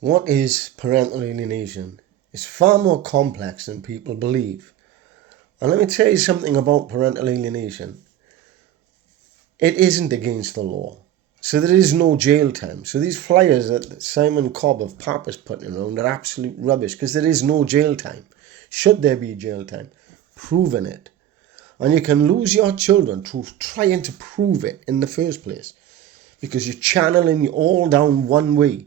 What is parental alienation? It's far more complex than people believe. And let me tell you something about parental alienation. It isn't against the law. So there is no jail time. So these flyers that Simon Cobb of PAP is putting around are absolute rubbish because there is no jail time. Should there be jail time? Proven it. And you can lose your children through trying to prove it in the first place because you're channeling all down one way.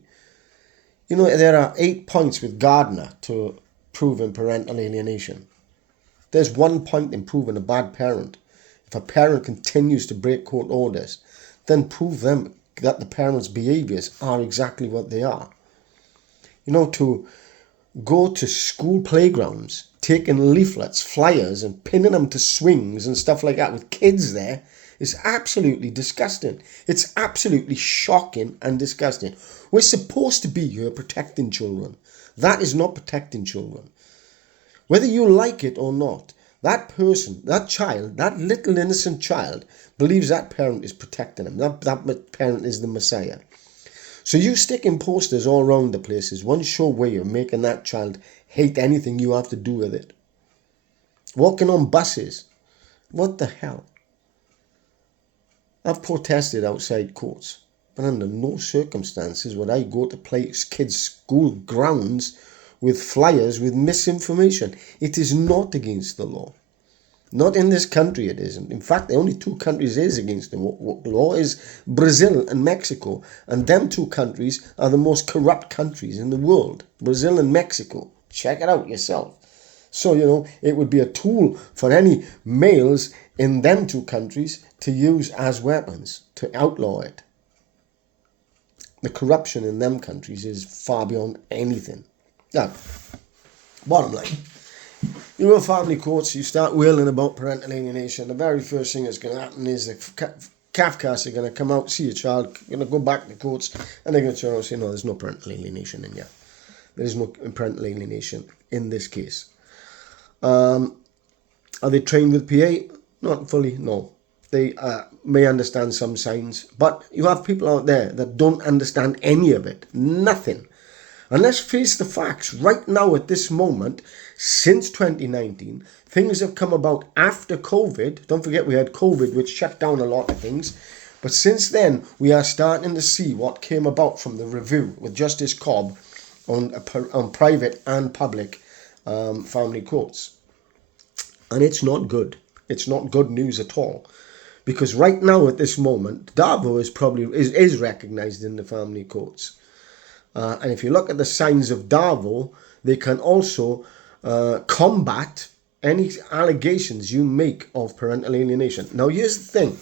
You know, there are 8 points with Gardner to proving parental alienation. There's 1 point in proving a bad parent. If a parent continues to break court orders, then prove them that the parent's behaviours are exactly what they are. You know, to go to school playgrounds, taking leaflets, flyers, and pinning them to swings and stuff like that with kids there is absolutely disgusting. It's absolutely shocking and disgusting. We're supposed to be here protecting children. That is not protecting children. Whether you like it or not, that person, that child, that little innocent child believes that parent is protecting him. That parent is the Messiah. So you sticking posters all around the place is one sure way of making that child hate anything you have to do with it. Walking on buses. What the hell? I've protested outside courts, but under no circumstances would I go to play kids' school grounds with flyers with misinformation. It is not against the law. Not in this country it isn't. In fact, the only 2 countries is against the law is Brazil and Mexico. And them 2 countries are the most corrupt countries in the world. Brazil and Mexico. Check it out yourself. So, you know, it would be a tool for any males in them 2 countries to use as weapons to outlaw it. The corruption in them countries is far beyond anything. Now, bottom line. You go to family courts, you start wailing about parental alienation. The very first thing that's going to happen is the CAFCAS are going to come out, see your child, going to go back to the courts, and they're going to turn around and say, no, there's no parental alienation in here. There is no parental alienation in this case. Are they trained with PA? Not fully, no. They may understand some signs, but you have people out there that don't understand any of it. Nothing. And let's face the facts. Right now, at this moment, since 2019, things have come about after COVID. Don't forget we had COVID, which shut down a lot of things. But since then, we are starting to see what came about from the review with Justice Cobb on private and public family courts. And it's not good. It's not good news at all. Because right now, at this moment, Darvo is recognised in the family courts. And if you look at the signs of Darvo, they can also combat any allegations you make of parental alienation. Now, here's the thing,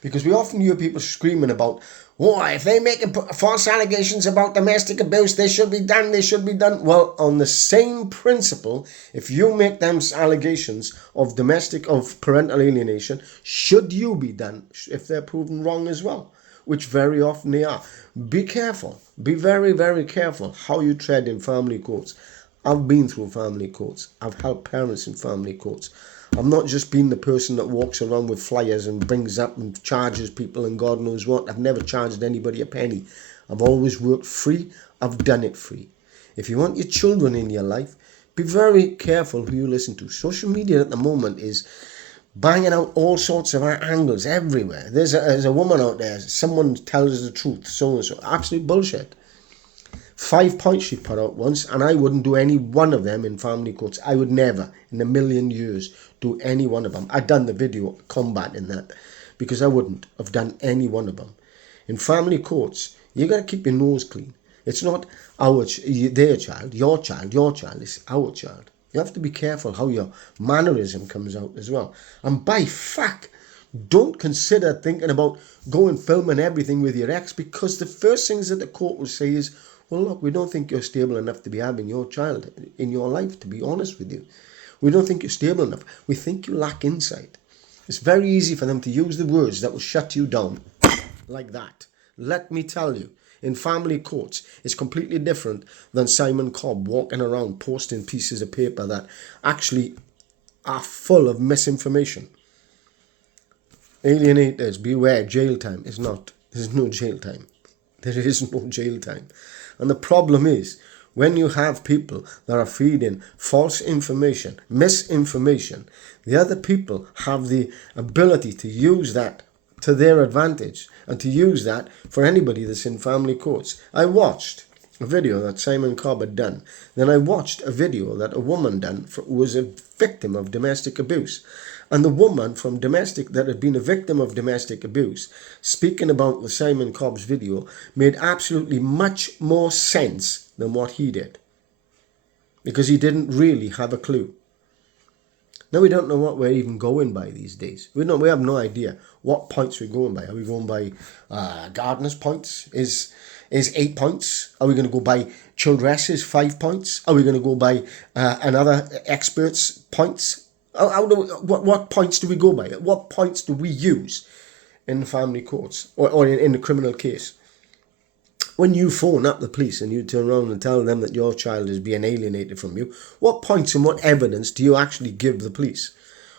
because we often hear people screaming about, oh, if they make false allegations about domestic abuse, they should be done. Well, on the same principle, if you make them allegations of parental alienation, should you be done if they're proven wrong as well? Which very often they are. Be careful. Be very, very careful how you tread in family courts. I've been through family courts. I've helped parents in family courts. I've not just been the person that walks around with flyers and brings up and charges people and God knows what. I've never charged anybody a penny. I've always worked free. I've done it free. If you want your children in your life, be very careful who you listen to. Social media at the moment is banging out all sorts of angles everywhere. There's a woman out there, someone tells us the truth, so and so. Absolute bullshit. 5 points she put out once, and I wouldn't do any one of them in family courts. I would never, in a million years, do any one of them. I've done the video combating that, because I wouldn't have done any one of them. In family courts, you got to keep your nose clean. It's not their child, your child, it's our child. You have to be careful how your mannerism comes out as well. And by fuck, don't consider thinking about going filming everything with your ex, because the first things that the court will say is, well, look, we don't think you're stable enough to be having your child in your life, to be honest with you. We don't think you're stable enough. We think you lack insight. It's very easy for them to use the words that will shut you down like that. Let me tell you, in family courts, it's completely different than Simon Cobb walking around posting pieces of paper that actually are full of misinformation. Alienators, beware, jail time is not. There's no jail time. There is no jail time. And the problem is, when you have people that are feeding false information, misinformation, the other people have the ability to use that to their advantage and to use that for anybody that's in family courts. I watched a video that Simon Cobb had done. Then I watched a video that a woman done who was a victim of domestic abuse. And the woman from domestic that had been a victim of domestic abuse, speaking about the Simon Cobb's video, made absolutely much more sense than what he did. Because he didn't really have a clue. Now we don't know what we're even going by these days. We have no idea what points we're going by. Are we going by Gardner's points? Is 8 points? Are we going to go by Childress's 5 points? Are we going to go by another expert's points? What points do we go by? What points do we use in the family courts or in the criminal case? When you phone up the police and you turn around and tell them that your child is being alienated from you, what points and what evidence do you actually give the police?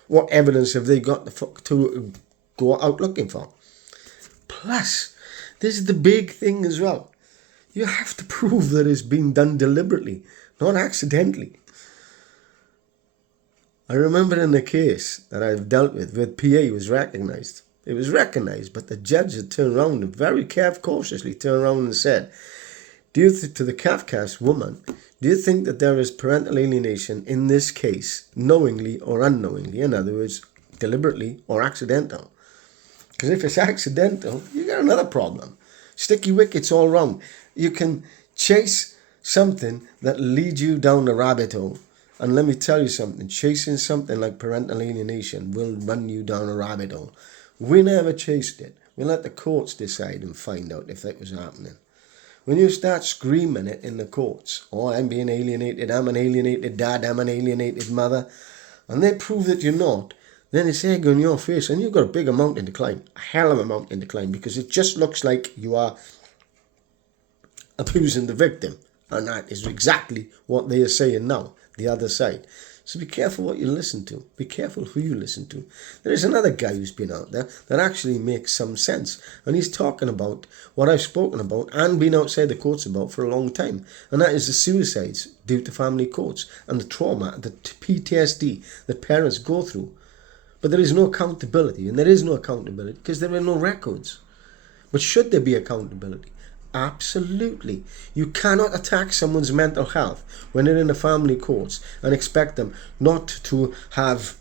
What evidence have they got to go out looking for? Plus, this is the big thing as well. You have to prove that it's been done deliberately, not accidentally. I remember in the case that I've dealt with where PA was recognised. It was recognised, but the judge had turned around and very cautiously turned around and said, to the Kafka's woman, do you think that there is parental alienation in this case, knowingly or unknowingly? In other words, deliberately or accidental? Because if it's accidental, you got another problem. Sticky wickets all round. You can chase something that leads you down a rabbit hole. And let me tell you something, chasing something like parental alienation will run you down a rabbit hole. We never chased it. We let the courts decide and find out if that was happening. When you start screaming it in the courts, oh, I'm being alienated, I'm an alienated dad, I'm an alienated mother, and they prove that you're not, then it's egg on your face and you've got a bigger mountain to climb, a hell of a mountain to climb, because it just looks like you are abusing the victim. And that is exactly what they are saying now, the other side. So be careful what you listen to. Be careful who you listen to. There is another guy who's been out there that actually makes some sense. And he's talking about what I've spoken about and been outside the courts about for a long time. And that is the suicides due to family courts and the trauma, the PTSD that parents go through. But there is no accountability. And there is no accountability because there are no records. But should there be accountability? Absolutely. You cannot attack someone's mental health when they're in the family courts and expect them not to have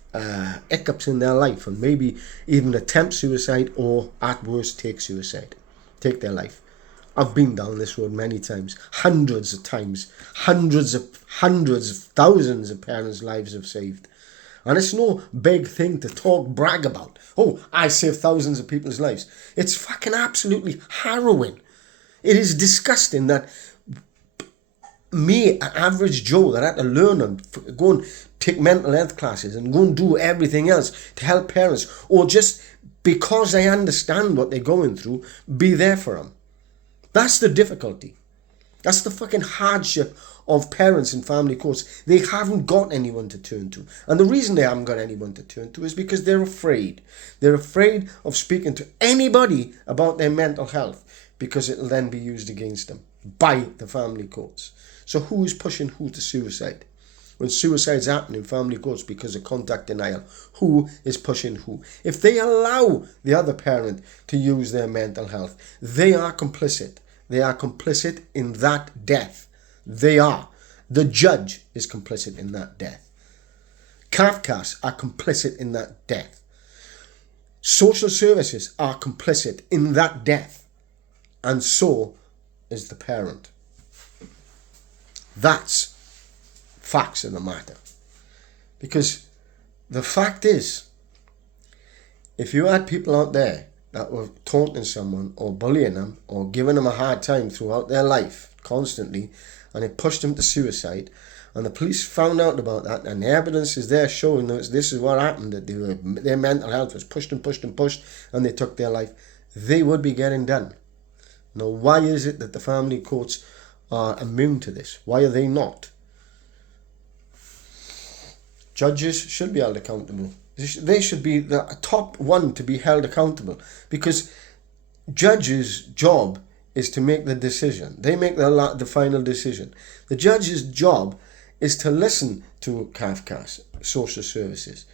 hiccups in their life and maybe even attempt suicide or at worst take their life. I've been down this road many times, hundreds of times, hundreds, thousands of parents' lives have saved. And it's no big thing to brag about. Oh, I saved thousands of people's lives. It's fucking absolutely harrowing. It is disgusting that me, an average Joe, that had to learn and go and take mental health classes and go and do everything else to help parents, or just because I understand what they're going through, be there for them. That's the difficulty. That's the fucking hardship of parents in family courts. They haven't got anyone to turn to. And the reason they haven't got anyone to turn to is because they're afraid. They're afraid of speaking to anybody about their mental health, because it'll then be used against them by the family courts. So who is pushing who to suicide? When suicides happen in family courts because of contact denial, who is pushing who? If they allow the other parent to use their mental health, they are complicit. They are complicit in that death. They are. The judge is complicit in that death. Kafkas are complicit in that death. Social services are complicit in that death. And so is the parent. That's facts of the matter. Because the fact is, if you had people out there that were taunting someone or bullying them or giving them a hard time throughout their life constantly, and it pushed them to suicide, and the police found out about that, and the evidence is there showing that this is what happened, that their mental health was pushed, and they took their life, they would be getting done. Now, why is it that the family courts are immune to this? Why are they not? Judges should be held accountable. They should be the top one to be held accountable, because judges' job is to make the decision. They make the final decision. The judge's job is to listen to CAFCASS, social services.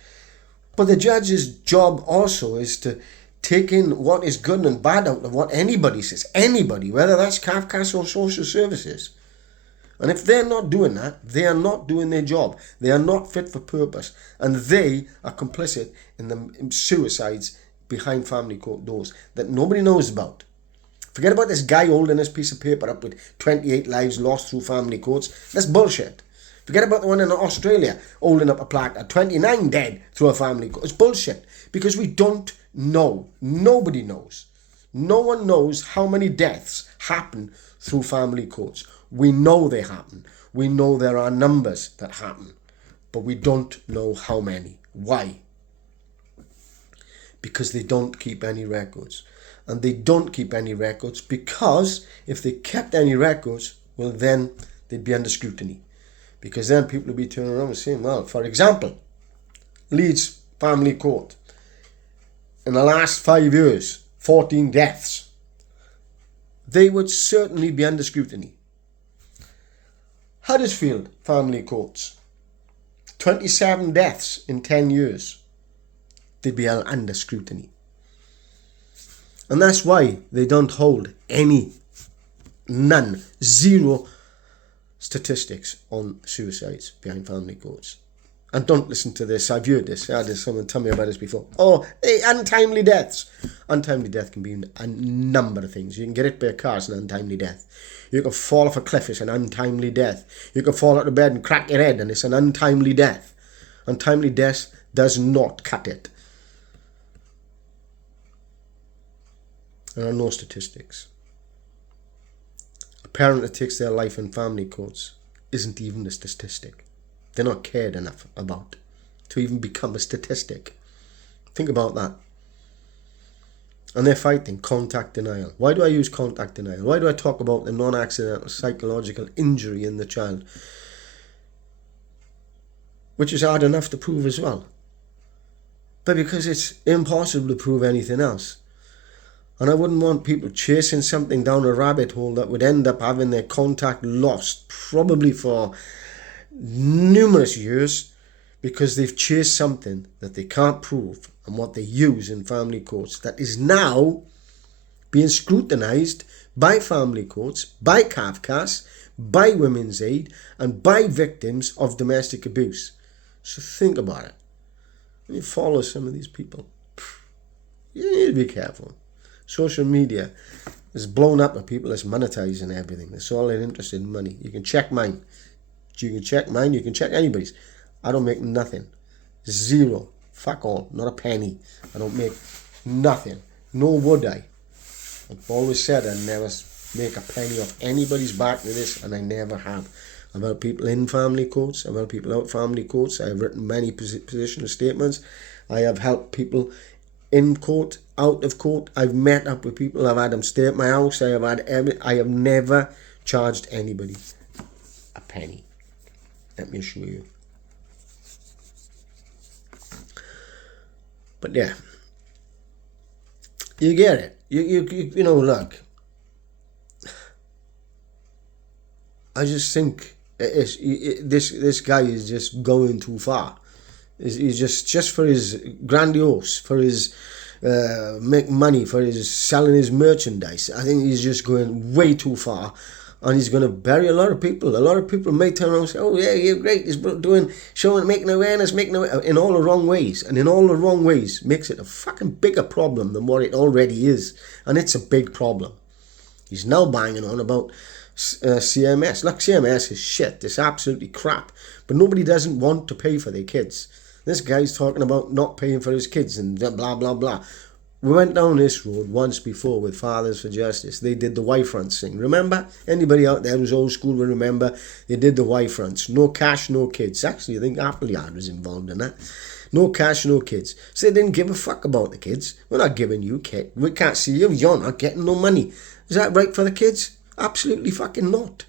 But the judge's job also is to take in what is good and bad out of what anybody says. Anybody, whether that's CAFCASS or social services. And if they're not doing that, they are not doing their job. They are not fit for purpose. And they are complicit in the suicides behind family court doors that nobody knows about. Forget about this guy holding this piece of paper up with 28 lives lost through family courts. That's bullshit. Forget about the one in Australia holding up a plaque at 29 dead through a family court. It's bullshit. Because we don't know. Nobody knows. No one knows how many deaths happen through family courts. We know they happen. We know there are numbers that happen. But we don't know how many. Why? Because they don't keep any records. And they don't keep any records because if they kept any records, well then they'd be under scrutiny. Because then people would be turning around and saying, well, for example, Leeds Family Court. In the last 5 years, 14 deaths. They would certainly be under scrutiny. Huddersfield Family Courts. 27 deaths in 10 years. They'd be under scrutiny. And that's why they don't hold none, zero statistics on suicides behind family courts. And don't listen to this, I've heard this, I had someone tell me about this before. Oh, untimely deaths. Untimely death can be a number of things. You can get hit by a car, it's an untimely death. You can fall off a cliff, it's an untimely death. You can fall out of bed and crack your head and it's an untimely death. Untimely death does not cut it. There are no statistics. A parent that takes their life in family courts isn't even a statistic. They're not cared enough about to even become a statistic. Think about that. And they're fighting contact denial. Why do I use contact denial? Why do I talk about the non-accidental psychological injury in the child? Which is hard enough to prove as well. But because it's impossible to prove anything else. And I wouldn't want people chasing something down a rabbit hole that would end up having their contact lost, probably for numerous years, because they've chased something that they can't prove and what they use in family courts that is now being scrutinised by family courts, by CAFCASS, by Women's Aid and by victims of domestic abuse. So think about it. When you follow some of these people, you need to be careful. Social media is blown up with people that's monetizing everything. That's all they're interested in, money. You can check mine. You can check mine. You can check anybody's. I don't make nothing. Zero. Fuck all. Not a penny. I don't make nothing. Nor would I. I've always said I'd never make a penny off anybody's back with this, and I never have. I've helped people in family courts. I've helped people out family courts. I have written many positional statements. I have helped people in court, out of court. I've met up with people. I've had them stay at my house. I have never charged anybody a penny. Let me assure you. But yeah, you get it. You know, look. I just think this guy is just going too far. He's just for his grandiose, for his make money, for his selling his merchandise. I think he's just going way too far, and he's going to bury a lot of people. A lot of people may turn around and say, "Oh yeah, you're great. He's showing, making awareness, in all the wrong ways, and in all the wrong ways makes it a fucking bigger problem than what it already is, and it's a big problem." He's now banging on about CMS. Look, CMS is shit. It's absolutely crap. But nobody doesn't want to pay for their kids. This guy's talking about not paying for his kids and blah, blah, blah. We went down this road once before with Fathers for Justice. They did the Y-fronts thing. Remember? Anybody out there who's old school will remember they did the Y-fronts. No cash, no kids. Actually, I think Appleyard was involved in that. No cash, no kids. So they didn't give a fuck about the kids. We're not giving you kids. We can't see you. You're not getting no money. Is that right for the kids? Absolutely fucking not.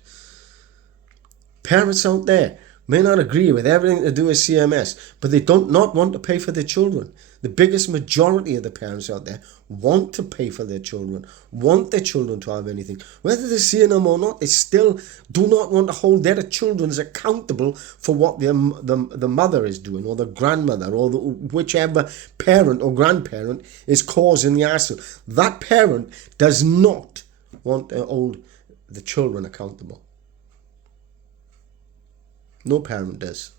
Parents out there, may not agree with everything to do with CMS, but they don't not want to pay for their children. The biggest majority of the parents out there want to pay for their children, want their children to have anything. Whether they're seeing them or not, they still do not want to hold their children accountable for what the mother is doing, or the grandmother, or whichever parent or grandparent is causing the hassle. That parent does not want to hold the children accountable. No parent does,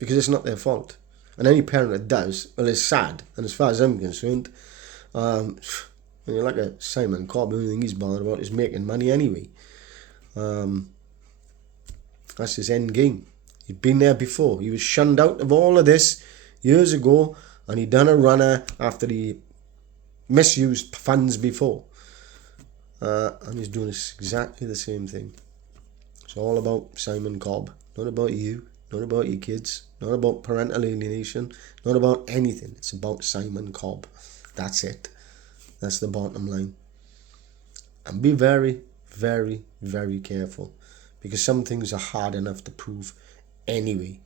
because it's not their fault. And any parent that does, well, is sad. And as far as I'm concerned, you're like a Simon Cobb, the only thing he's bothered about is making money anyway. That's his end game. He'd been there before. He was shunned out of all of this years ago, and he'd done a runner after he misused funds before. And he's doing exactly the same thing. It's all about Simon Cobb, not about you. Not about your kids, not about parental alienation, not about anything. It's about Simon Cobb. That's it. That's the bottom line. And be very, very, very careful, because some things are hard enough to prove anyway.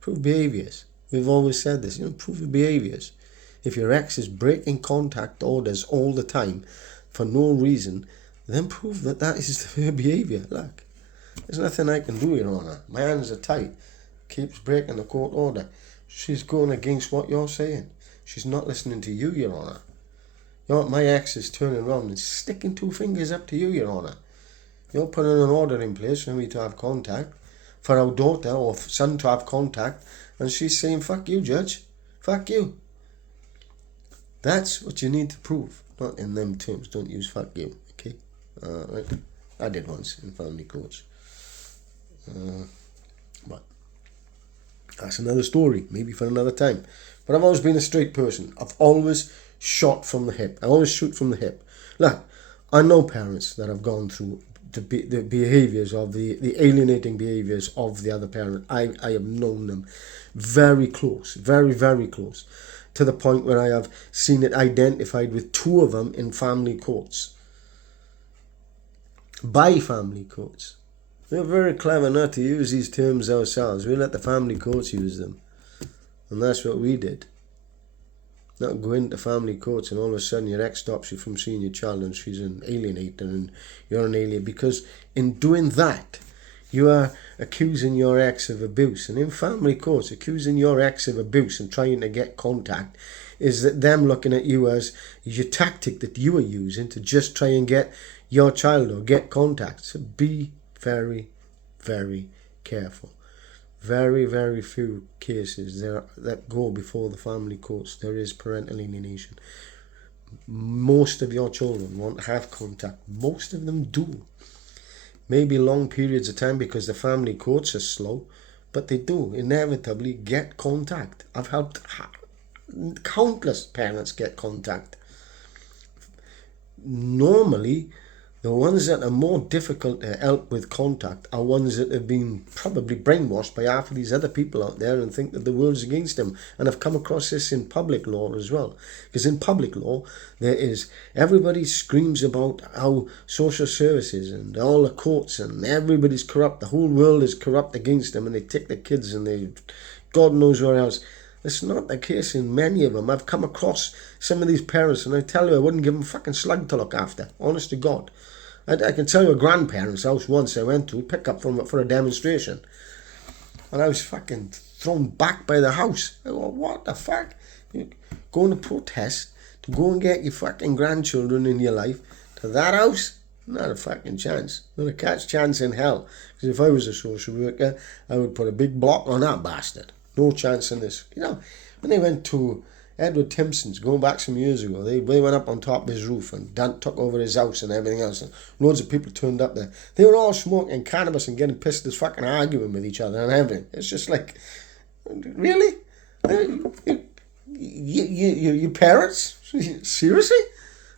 Prove behaviours. We've always said this, prove your behaviours. If your ex is breaking contact orders all the time for no reason, then prove that is her behaviour. Look, there's nothing I can do, Your Honour. My hands are tight. Keeps breaking the court order. She's going against what you're saying. She's not listening to you, Your Honour. My ex is turning around and sticking two fingers up to you, Your Honour. You're putting an order in place for me to have contact, for our daughter or son to have contact, and she's saying, fuck you, Judge. Fuck you. That's what you need to prove. Not in them terms. Don't use fuck you, okay? Right. I did once in family courts. But that's another story, maybe for another time. But I've always been a straight person. I've always shot from the hip. I always shoot from the hip. Look, I know parents that have gone through the behaviours of the alienating behaviours of the other parent. I have known them very close, very, very close, to the point where I have seen it identified with two of them in family courts. By family courts. We're very clever not to use these terms ourselves. We let the family courts use them. And that's what we did. Not go into family courts and all of a sudden your ex stops you from seeing your child and she's an alienator and you're an alien. Because in doing that, you are accusing your ex of abuse. And in family courts, accusing your ex of abuse and trying to get contact is that them looking at you as your tactic that you are using to just try and get your child or get contact. So be very, very careful. Very, very few cases there that go before the family courts. There is parental alienation. Most of your children want to have contact. Most of them do. Maybe long periods of time because the family courts are slow, but they do inevitably get contact. I've helped countless parents get contact. Normally, the ones that are more difficult to help with contact are ones that have been probably brainwashed by half of these other people out there and think that the world's against them. And I've come across this in public law as well. Because in public law, everybody screams about how social services and all the courts and everybody's corrupt. The whole world is corrupt against them, and they take the kids and they, God knows where else. It's not the case in many of them. I've come across some of these parents and I tell you, I wouldn't give them a fucking slug to look after. Honest to God. I can tell you a grandparent's house once I went to pick up for a demonstration, and I was fucking thrown back by the house. I go, what the fuck? You're going to protest to go and get your fucking grandchildren in your life to that house? Not a fucking chance. Not a catch chance in hell. Because if I was a social worker, I would put a big block on that bastard. No chance in this. When they went to Edward Timpson's, going back some years ago, they went up on top of his roof and Dan took over his house and everything else, and loads of people turned up there. They were all smoking cannabis and getting pissed as fucking arguing with each other and everything. It's just like, really? You parents? Seriously?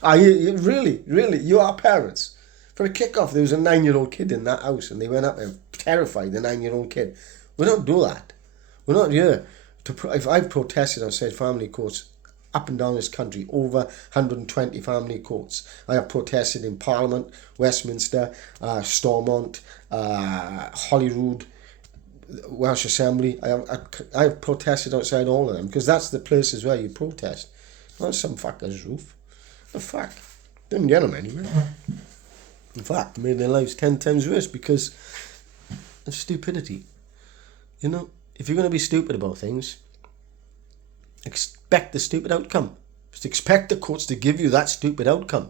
You really, you are parents? For a kick-off, there was a 9-year-old kid in that house and they went up and terrified the 9-year-old kid. We don't do that. We're not here. If I've protested outside family courts up and down this country, over 120 family courts. I have protested in Parliament, Westminster, Stormont, Holyrood, Welsh Assembly. I've protested outside all of them because that's the places where you protest, not some fucker's roof. The fuck didn't get them anywhere. In fact, made their lives 10 times worse because of stupidity. You know, if you're going to be stupid about things, expect the stupid outcome. Just expect the courts to give you that stupid outcome.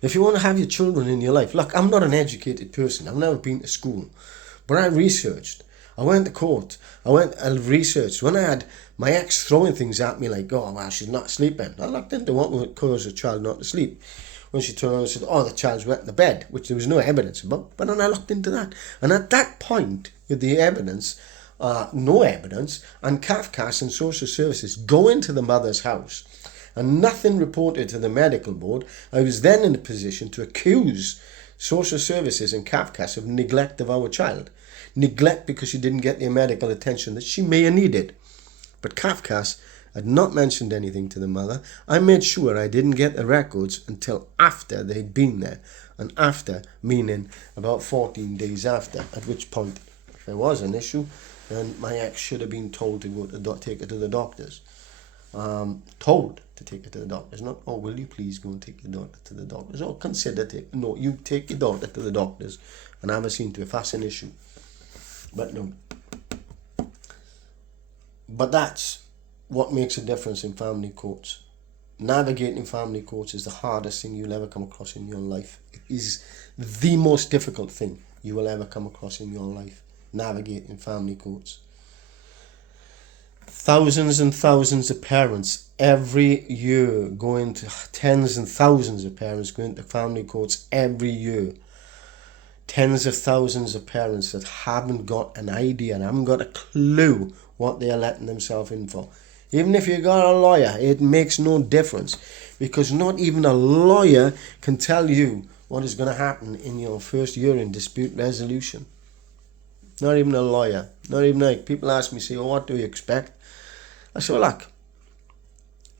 If you want to have your children in your life, look, I'm not an educated person. I've never been to school, but I researched. I went to court. I researched. When I had my ex throwing things at me like, oh, well, she's not sleeping, I looked into what would cause a child not to sleep. When she turned around and said, oh, the child's wet in the bed, which there was no evidence about. But then I looked into that. And at that point, with the evidence, no evidence, and CAFCASS and social services go into the mother's house and nothing reported to the medical board, I was then in a position to accuse social services and CAFCASS of neglect of our child. Neglect because she didn't get the medical attention that she may have needed. But CAFCASS had not mentioned anything to the mother. I made sure I didn't get the records until after they'd been there. And after, meaning about 14 days after, at which point, if there was an issue, then my ex should have been told to go to take her to the doctors. Told to take her to the doctors, not, oh, will you please go and take your daughter to the doctors? Or consider no, you take your daughter to the doctors and have a seen to if that's an issue. But no. But that's what makes a difference in family courts. Navigating family courts is the hardest thing you'll ever come across in your life. It is the most difficult thing you will ever come across in your life. Navigating family courts. Thousands and thousands of parents every year going to, tens and thousands of parents going to family courts every year. Tens of thousands of parents that haven't got an idea and haven't got a clue what they are letting themselves in for. Even if you got a lawyer, it makes no difference because not even a lawyer can tell you what is going to happen in your first year in dispute resolution. Not even a lawyer. Not even like people ask me, say, oh, what do you expect? I say, well, look,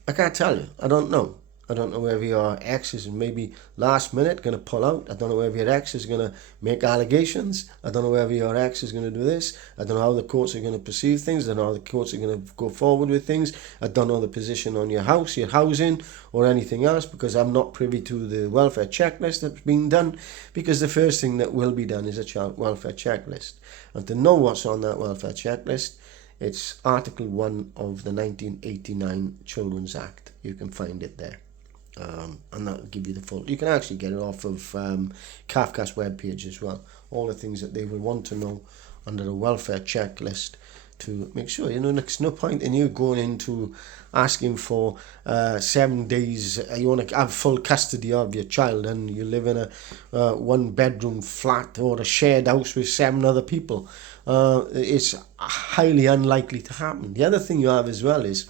I can't tell you. I don't know. I don't know whether your ex is maybe last minute going to pull out. I don't know whether your ex is going to make allegations. I don't know whether your ex is going to do this. I don't know how the courts are going to perceive things. I don't know how the courts are going to go forward with things. I don't know the position on your house, your housing, or anything else because I'm not privy to the welfare checklist that's been done because the first thing that will be done is a child welfare checklist. And to know what's on that welfare checklist, it's Article 1 of the 1989 Children's Act. You can find it there. And that'll give you the full. You can actually get it off of CAFCASS webpage as well. All the things that they will want to know under the welfare checklist to make sure. You know, there's no point in you going into asking for 7 days. You want to have full custody of your child and you live in a one-bedroom flat or a shared house with 7 other people. It's highly unlikely to happen. The other thing you have as well is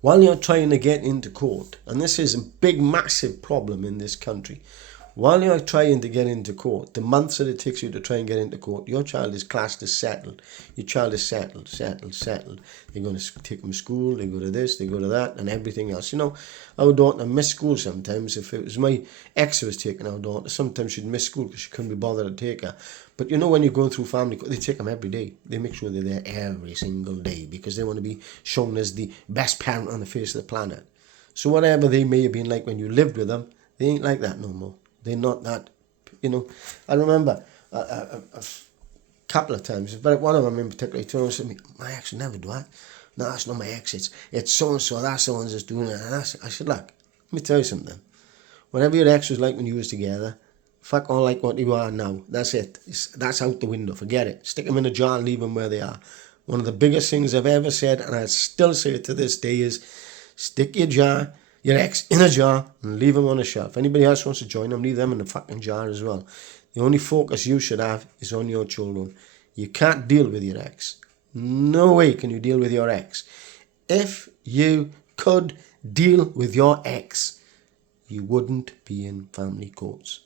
while you're trying to get into court, and this is a big, massive problem in this country, while you're trying to get into court, the months that it takes you to try and get into court, your child is classed as settled. Your child is settled. They're going to take them to school, they go to this, they go to that, and everything else. You know, our daughter missed school sometimes. If it was my ex who was taking our daughter, sometimes she'd miss school because she couldn't be bothered to take her. But you know, when you're going through family court, they take them every day. They make sure they're there every single day because they want to be shown as the best parent on the face of the planet. So whatever they may have been like when you lived with them, they ain't like that no more. They're not that, you know. I remember a couple of times, but one of them in particular, he told me, said, my ex would never do that. No, that's not my ex. It's so-and-so, that's the one that's doing it. And I said, look, let me tell you something. Whatever your ex was like when you was together, fuck all like what you are now. That's it. That's out the window. Forget it. Stick them in a jar and leave them where they are. One of the biggest things I've ever said, and I still say it to this day, is stick your ex in a jar and leave them on a shelf. Anybody else wants to join them, leave them in the fucking jar as well. The only focus you should have is on your children. You can't deal with your ex. No way can you deal with your ex. If you could deal with your ex, you wouldn't be in family courts.